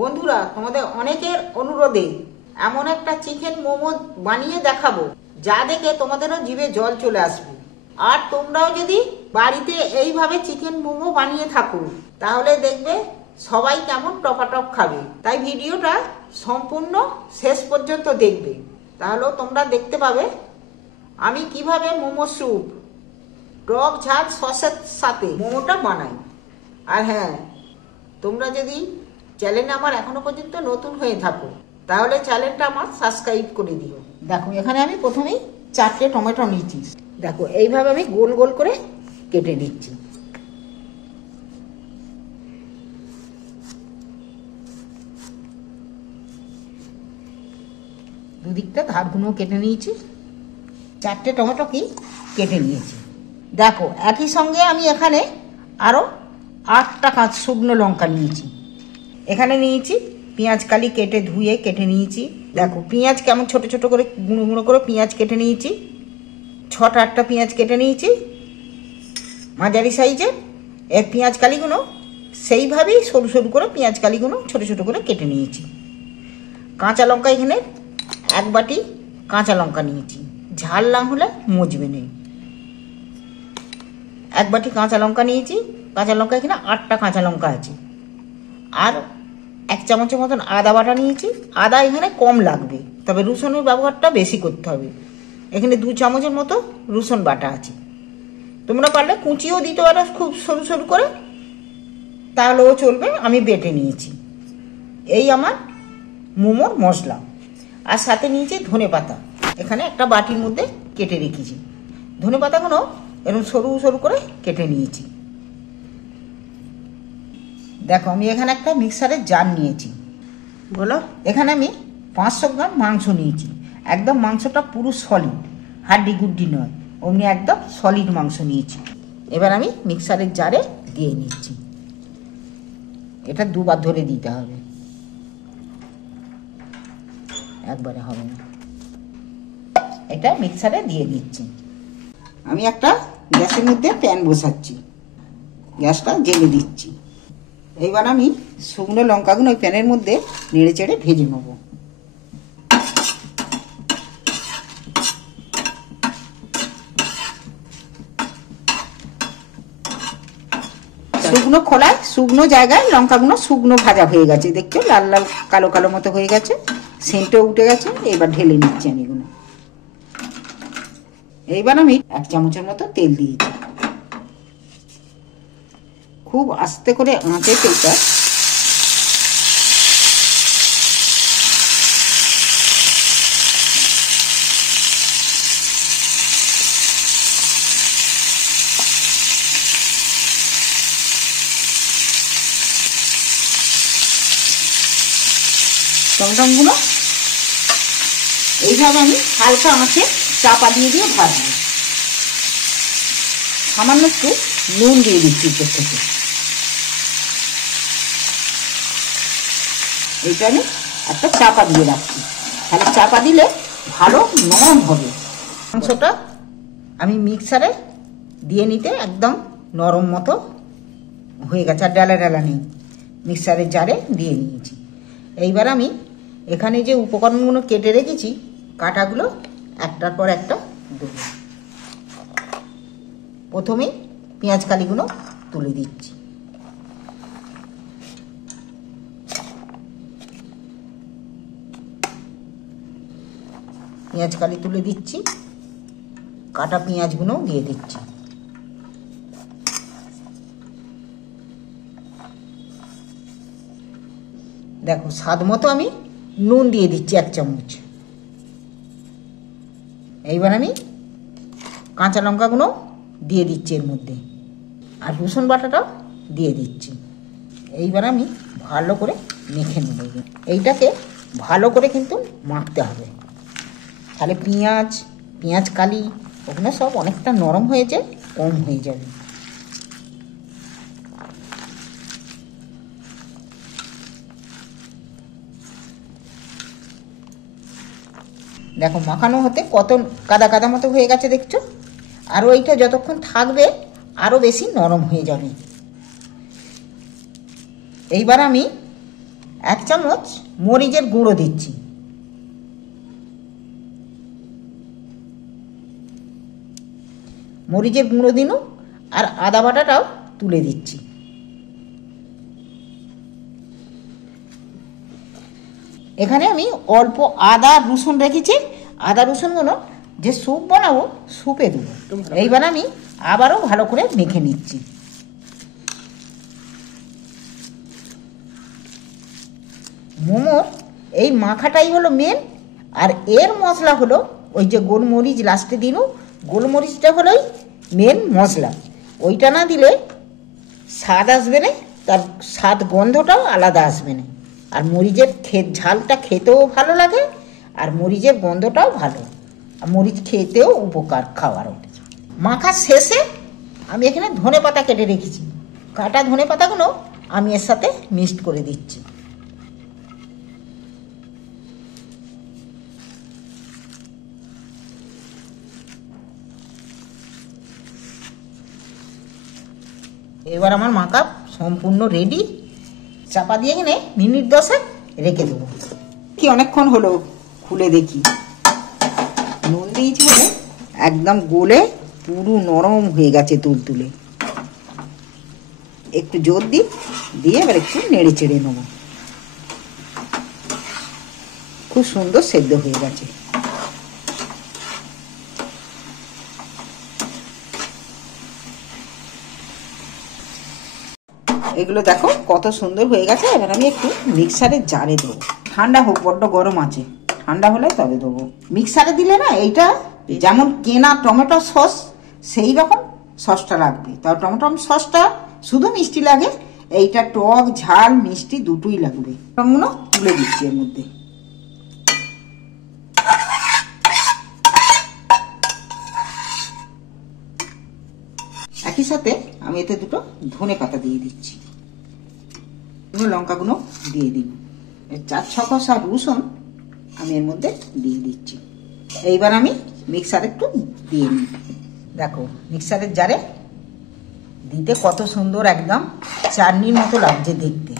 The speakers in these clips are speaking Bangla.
বন্ধুরা, তোমাদের অনেকের অনুরোধে এমন একটা চিকেন মোমো বানিয়ে দেখাবো যা দেখে তোমাদেরও জিভে জল চলে আসবে। আর তোমরাও যদি বাড়িতে এইভাবে চিকেন মোমো বানিয়ে থাকো তাহলে দেখবে সবাই কেমন টপাটপ খাবে। তাই ভিডিওটা সম্পূর্ণ শেষ পর্যন্ত দেখবে, তাহলেও তোমরা দেখতে পাবে আমি কিভাবে মোমো স্যুপ টক ঝাল সসের সাথে মোমোটা বানাই। আর হ্যাঁ, তোমরা যদি চ্যানেলে আমার এখনো পর্যন্ত নতুন হয়ে থাকো তাহলে চ্যানেলটা আমার সাবস্ক্রাইব করে দিও। দেখো, এখানে আমি প্রথমেই 4টে টমেটো নিয়েছি। দেখো, এইভাবে আমি গোল গোল করে কেটে নিচ্ছি। দুদিকটা ধারগুলো কেটে নিয়েছি। 4টে টমেটো কি কেটে নিয়েছি। দেখো, একই সঙ্গে আমি এখানে আরও 8টা শুকনো লঙ্কা নিয়েছি। এখানে নিয়েছি পেঁয়াজ কালি কেটে ধুয়ে কেটে নিয়েছি। দেখো, পেঁয়াজ কেমন ছোট ছোট করে গুঁড়ো গুঁড়ো করে পেঁয়াজ কেটে নিয়েছি। 6-8টা পেঁয়াজ কেটে নিয়েছি মাঝারি সাইজের। এর পেঁয়াজ কালিগুলো সেইভাবেই সরু সরু করে পেঁয়াজ কালিগুলো ছোট ছোট করে কেটে নিয়েছি। কাঁচা লঙ্কা এখানে 1 বাটি কাঁচা লঙ্কা নিয়েছি, ঝাল না হলে মজবে নেই। 1 বাটি কাঁচা লঙ্কা নিয়েছি। কাঁচা লঙ্কা এখানে 8টা কাঁচা লঙ্কা আছে। আর 1 চামচের মতন আদা বাটা নিয়েছি। আদা এখানে কম লাগবে, তবে রসুনের ব্যবহারটা বেশি করতে হবে। এখানে 2 চামচের মতো রসুন বাটা আছে। তোমরা পারলে কুচিও দিতে পারো খুব সরু সরু করে, তাহলেও চলবে। আমি বেটে নিয়েছি। এই আমার মোমোর মশলা। আর সাথে নিয়েছি ধনেপাতা। এখানে একটা বাটির মধ্যে কেটে রেখেছি। ধনেপাতাগুলো এরকম সরু সরু করে কেটে নিয়েছি। দেখো, আমি এখানে একটা মিক্সারের জার নিয়েছি। বলো, এখানে আমি 500 গ্রাম মাংস নিয়েছি। একদম মাংসটা পুরো সলিড, হাড্ডি গুড্ডি নয়, অমনি একদম সলিড মাংস নিয়েছি। এবার আমি মিক্সারের জারে দিয়ে নিচ্ছি। এটা 2বার ধরে দিতে হবে, একবারে হবে না। এটা মিক্সারে দিয়ে দিচ্ছি। আমি একটা গ্যাসের মধ্যে প্যান বসাচ্ছি, গ্যাসটা জ্বেলে দিচ্ছি। এইবার আমি শুকনো লঙ্কাগুলো ওই প্যানের মধ্যে নেড়ে চেড়ে ভেজে নেব। শুকনো খোলায় শুকনো জায়গায় লঙ্কাগুলো শুকনো ভাজা হয়ে গেছে। দেখছো, লাল লাল কালো কালো মতো হয়ে গেছে, সেন্টও উঠে গেছে। এবার ঢেলে নিচ্ছি আমি এগুলো। এইবার আমি 1 চামচের মতো তেল দিয়েছি। খুব আস্তে করে আঁচে তেলটা টমেটোগুলো এইভাবে আমি হালকা আঁচে চাপা দিয়ে দিয়ে ভাজবো। সামান্য একটু নুন দিয়ে দিচ্ছি উপর থেকে। এইটা আমি একটা চাপা দিয়ে রাখছি, তাহলে চাপা দিলে ভালো নরম হবে। মাংসটা আমি মিক্সারে দিয়ে নিতে একদম নরম মতো হয়ে গেছে, আর ডালা ডালা নেই। মিক্সারের জারে দিয়ে নিয়েছি। এইবার আমি এখানে যে উপকরণগুলো কেটে রেখেছি, কাটাগুলো একটার পর একটা দেবো। প্রথমে পেঁয়াজ কালিগুলো তুলে দিচ্ছি। পেঁয়াজ কালি তুলে দিচ্ছি, কাটা পেঁয়াজগুলোও দিয়ে দিচ্ছি। দেখো, স্বাদ মতো আমি নুন দিয়ে দিচ্ছি 1 চামচ। এইবার আমি কাঁচা লঙ্কাগুলো দিয়ে দিচ্ছি এর মধ্যে, আর রসুন বাটাটাও দিয়ে দিচ্ছি। এইবার আমি ভালো করে মেখে নেব। এইটাকে ভালো করে কিন্তু মাখতে হবে, তাহলে পেঁয়াজ কালি ওখানে সব অনেকটা নরম হয়ে যায়, কম হয়ে যাবে। দেখো, মাখানো হতে কত কাদা কাদা মতো হয়ে গেছে, দেখছো। আরও এইটা যতক্ষণ থাকবে আরও বেশি নরম হয়ে যাবে। এইবার আমি 1 চামচ মরিচের গুঁড়ো দিচ্ছি। মরিচের গুঁড়ো দিন আর আদা বাটাটাও তুলে দিচ্ছি। এখানে আমি অল্প আদা রসুন রেখেছি। আদা রসুনগুলো যে স্যুপ বানাবো স্যুপে দেবো। এইবার আমি আবারও ভালো করে মেখে নিচ্ছি। মোমোর এই মাখাটাই হলো মেন। আর এর মশলা হলো ওই যে গোলমরিচ লাস্টে দিন, গোলমরিচটা হলোই মেন মশলা। ওইটা না দিলে স্বাদ আসবে না, তার স্বাদ গন্ধটাও আলাদা আসবে না। আর মরিচের ঝালটা খেতেও ভালো লাগে, আর মরিচের গন্ধটাও ভালো, আর মরিচ খেতেও উপকার খাওয়ার। মাখার শেষে আমি এখানে ধনেপাতা কেটে রেখেছি। কাটা ধনেপাতাগুলো আমি এর সাথে মিক্সড করে দিচ্ছি। এবার আমার মাখা সম্পূর্ণ রেডি। চাপা দিয়ে কিনে মিনিট 10 রেখে দেবো। কি অনেকক্ষণ হলো, খুলে দেখি। নুন দিয়েছি বলে একদম গলে পুরো নরম হয়ে গেছে তুলতুলে। একটু জোর দিয়ে এবার একটু নেড়ে চেড়ে নেব। খুব সুন্দর সেদ্ধ হয়ে গেছে। এগুলো দেখো কত সুন্দর হয়ে গেছে। এবার আমি একটু মিক্সারের জারে দেবো। ঠান্ডা হোক, বড্ড গরম আছে, ঠান্ডা হলে তবে দেবো। মিক্সারে দিলে না এইটা যেমন কেনা টমেটো সস সেই রকম সসটা লাগবে। তাও টমেটো সসটা শুধু মিষ্টি লাগে, এইটা টক ঝাল মিষ্টি দুটোই লাগবে। টমেটো তুলে দিচ্ছি এর মধ্যে। একই সাথে আমি এতে দুটো ধনেপাতা দিয়ে দিচ্ছি। লঙ্কাগুলো দিয়ে দিন। 4-6 কষা রসুন আমি এর মধ্যে দিয়ে দিচ্ছি। এইবার আমি মিক্সারে একটু দিয়ে নিই। দেখো মিক্সারের জারে দিতে কত সুন্দর একদম চাটনির মতো লাগছে দেখতে।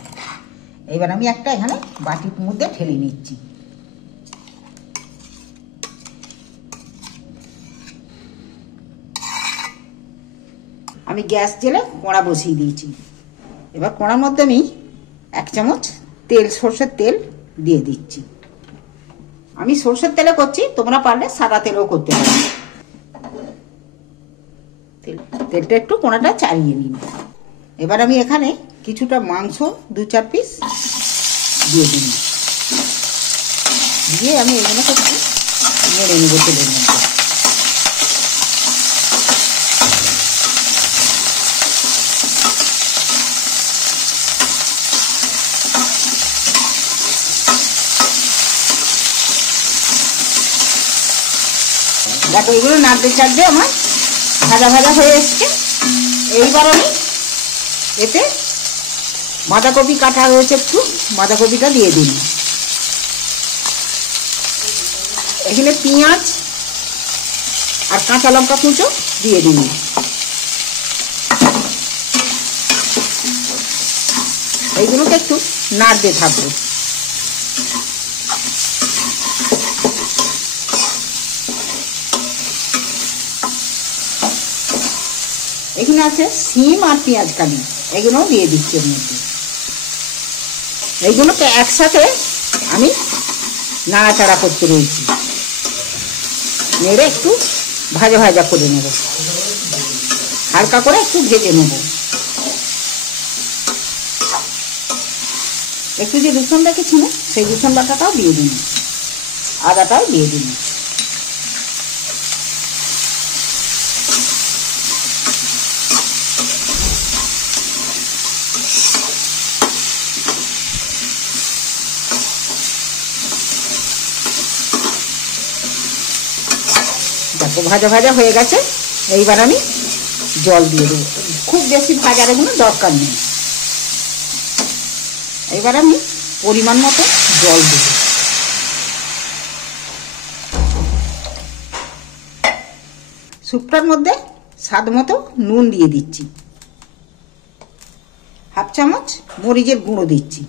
এইবার আমি একটা এখানে বাটির মধ্যে ঢেলে নিচ্ছি। আমি গ্যাস জেলে কড়া বসিয়ে দিয়েছি। এবার কড়ার মধ্যে আমি 1 চামচ তেল, সরষের তেল দিয়ে দিচ্ছি। আমি সরষের তেলে করছি, তোমরা পারলে সাদা তেলেও করতে পারো। তেলটা একটু কোনাটা চালিয়ে নিন। এবার আমি এখানে কিছুটা মাংস 2-4 পিস দিয়ে দিন। দিয়ে আমি এখানে একটু নেড়ে নেবো তেলের মধ্যে। দেখো এগুলো নাড়তে চাড়তে আমার ভাজা ভাজা হয়ে এসছে। এইবার আমি এতে বাঁধাকপি কাটা রয়েছে, একটু বাঁধাকপিটা দিয়ে দিন। এখানে পেঁয়াজ আর কাঁচা লঙ্কা কুচো দিয়ে দিন। এইগুলোকে একটু নাড়তে থাকবো। এখানে আছে সিম আর পেঁয়াজ কালি, এগুলোও দিয়ে দিচ্ছি এর মধ্যে। এইগুলোকে একসাথে আমি নাড়াচাড়া করতে রয়েছি। নেড়ে একটু ভাজা ভাজা করে নেব, হালকা করে একটু ভেজে নেব। একটু যে রসুন রেখেছি না, সেই রসুন বাটাটাও দিয়ে দিন, আদাটাও দিয়ে দিন। দেখো ভাজা ভাজা হয়ে গেছে। এইবার আমি জল দিয়ে দেবো। খুব বেশি ভাজার এগুলো দরকার নেই। এবার আমি পরিমাণ মতো জল দেব। স্যুপটার মধ্যে স্বাদ মতো নুন দিয়ে দিচ্ছি। 1/2 চামচ মরিচের গুঁড়ো দিচ্ছি।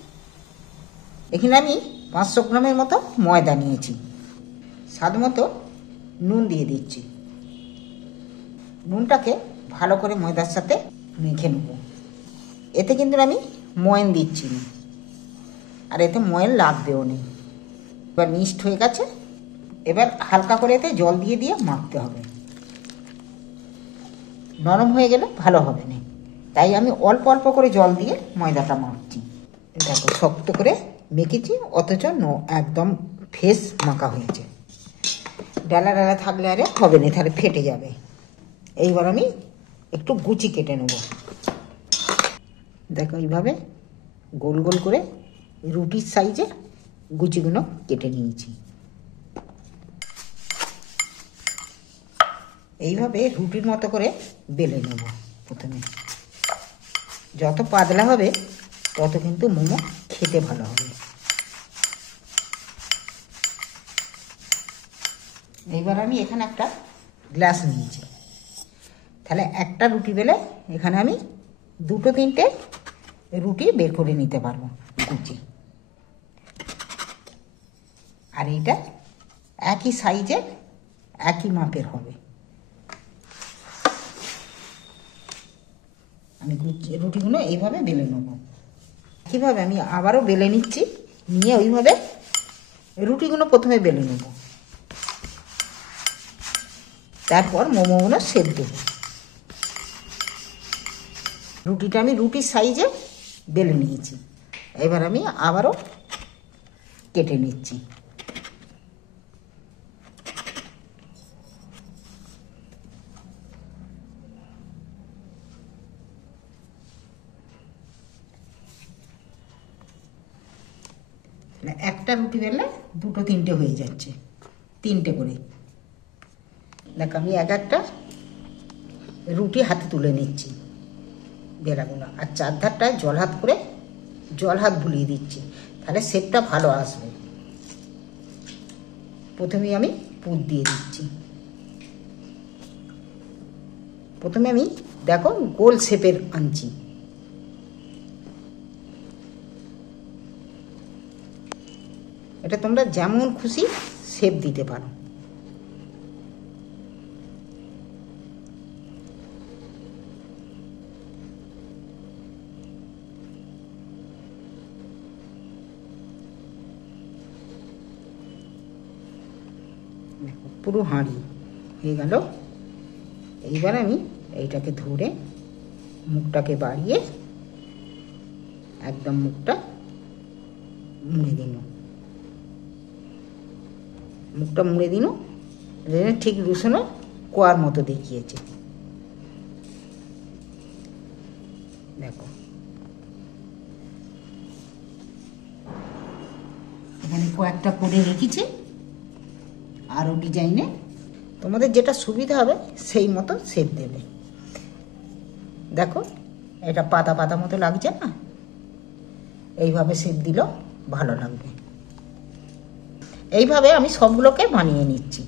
এখানে আমি 500 গ্রামের মতো ময়দা নিয়েছি। স্বাদ মতো নুন দিয়ে দিচ্ছি। নুনটাকে ভালো করে ময়দার সাথে মেখে নেব। এতে কিন্তু আমি ময়ন দিচ্ছি না, আর এতে ময়ন লাগবেও নেই। এবার মিক্সড হয়ে গেছে। এবার হালকা করে এতে জল দিয়ে দিয়ে মাখতে হবে। নরম হয়ে গেলে ভালো হবে না, তাই আমি অল্প অল্প করে জল দিয়ে ময়দাটা মাখছি। দেখো শক্ত করে মেখেছি, অথচ একদম ফ্রেশ মাখা হয়েছে। ডালা ডালা থাকলে আরে হবে না, তাহলে ফেটে যাবে। এইবার আমি একটু গুচি কেটে নেব। দেখো এইভাবে গোল গোল করে রুটির সাইজে গুচিগুলো কেটে নিয়েছি। এইভাবে রুটির মতো করে বেলে নেব। প্রথমে যত পাতলা হবে তত কিন্তু মোমো খেতে ভালো হবে। এইবার আমি এখানে একটা গ্লাস নিয়েছি, তাহলে একটা রুটি বেলে এখানে আমি 2-3টে রুটি বের করে নিতে পারবো কুচি। আর এইটা একই সাইজের একই মাপের হবে। আমি রুটিগুলো এইভাবে বেলে নেব। কীভাবে আমি আবারও বেলে নিচ্ছি, নিয়ে ওইভাবে রুটিগুলো প্রথমে বেলে নেব, তারপর মোমোগুলো সেদ্ধ দেবো। রুটিটা আমি রুটির সাইজে বেলে নিয়েছি। এবার আমি আবারও কেটে নিচ্ছি। একটা রুটি বেললে 2-3টে হয়ে যাচ্ছে, 3টে করে। দেখ আমি একটা রুটি হাতে তুলে নিচ্ছি বেলাগুলো, আর চারধারটায় জল হাত বুলিয়ে দিচ্ছি, তাহলে শেপটা ভালো আসবে। প্রথমে আমি পুর দিয়ে দিচ্ছি। প্রথমে আমি দেখো গোল শেপের আনছি। এটা তোমরা যেমন খুশি শেপ দিতে পারো। পুরো হাঁড়ি হয়ে গেল। এইবার আমি এইটাকে ধরে মুখটাকে বাড়িয়ে একদম মুখটা মুড়ে দিন। মুখটা মুড়ে দিন, ঠিক রুশনো কোয়ার মতো দেখিয়েছে। দেখো এখানে কয়েকটা করে রেখেছি আরও ডিজাইনে। তোমাদের যেটা সুবিধা হবে সেই মতো শেপ দেবে। দেখো এটা পাতা পাতা মতো লাগছে না, এইভাবে শেপ দিলেও ভালো লাগবে। এইভাবে আমি সবগুলোকে বানিয়ে নিচ্ছি।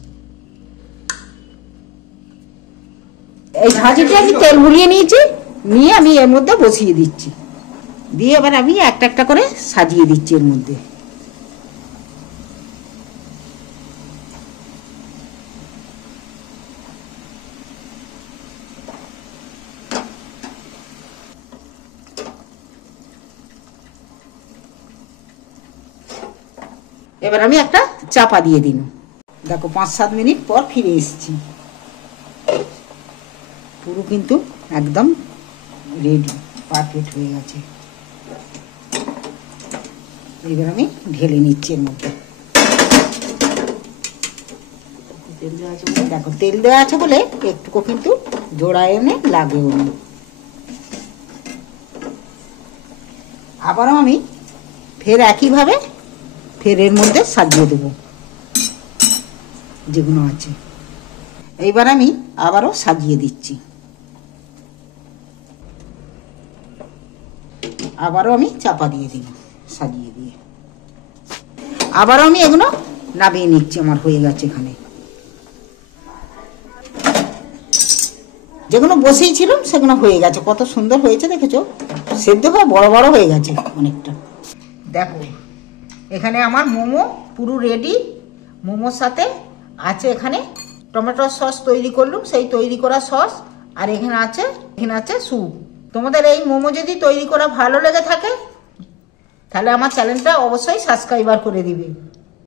এই সাজিটা আমি তেল বুলিয়ে নিয়েছি, নিয়ে আমি এর মধ্যে বসিয়ে দিচ্ছি, দিয়ে এবার আমি একটা একটা করে সাজিয়ে দিচ্ছি এর মধ্যে। এবার আমি একটা চাপা দিয়ে দিন। দেখো 5-7 মিনিট পর ফিরে এসেছি। পুরো কিন্তু একদম রেডি, পারফেক্ট হয়ে গেছে। এবার আমি ঢেলে নিচ্ছি এর মধ্যে। দেখো তেল দেওয়া আছে বলে একটুকু কিন্তু জোড়ায় এনে লাগেও না। আবারও আমি ফের একইভাবে এর মধ্যে সাজিয়ে দেবো যেগুলো আছে। এইবার আমি আবারও সাজিয়ে দিচ্ছি। আবারও আমি চাপা দিয়ে দিই, সাজিয়ে দিয়ে আবারও আমি এগুলো নামিয়ে নিচ্ছি। আমার হয়ে গেছে। এখানে যেগুলো বসেই ছিলাম সেগুলো হয়ে গেছে। কত সুন্দর হয়েছে দেখেছো, সেদ্ধ হয়ে বড় বড় হয়ে গেছে অনেকটা। দেখো এখানে আমার মোমো পুরো রেডি। মোমোর সাথে আছে এখানে টমেটোর সস তৈরি করলুম, সেই তৈরি করা সস, আর এখানে আছে স্যুপ। তোমাদের এই মোমো যদি তৈরি করা ভালো লেগে থাকে তাহলে আমার চ্যানেলটা অবশ্যই সাবস্ক্রাইবার করে দিবে।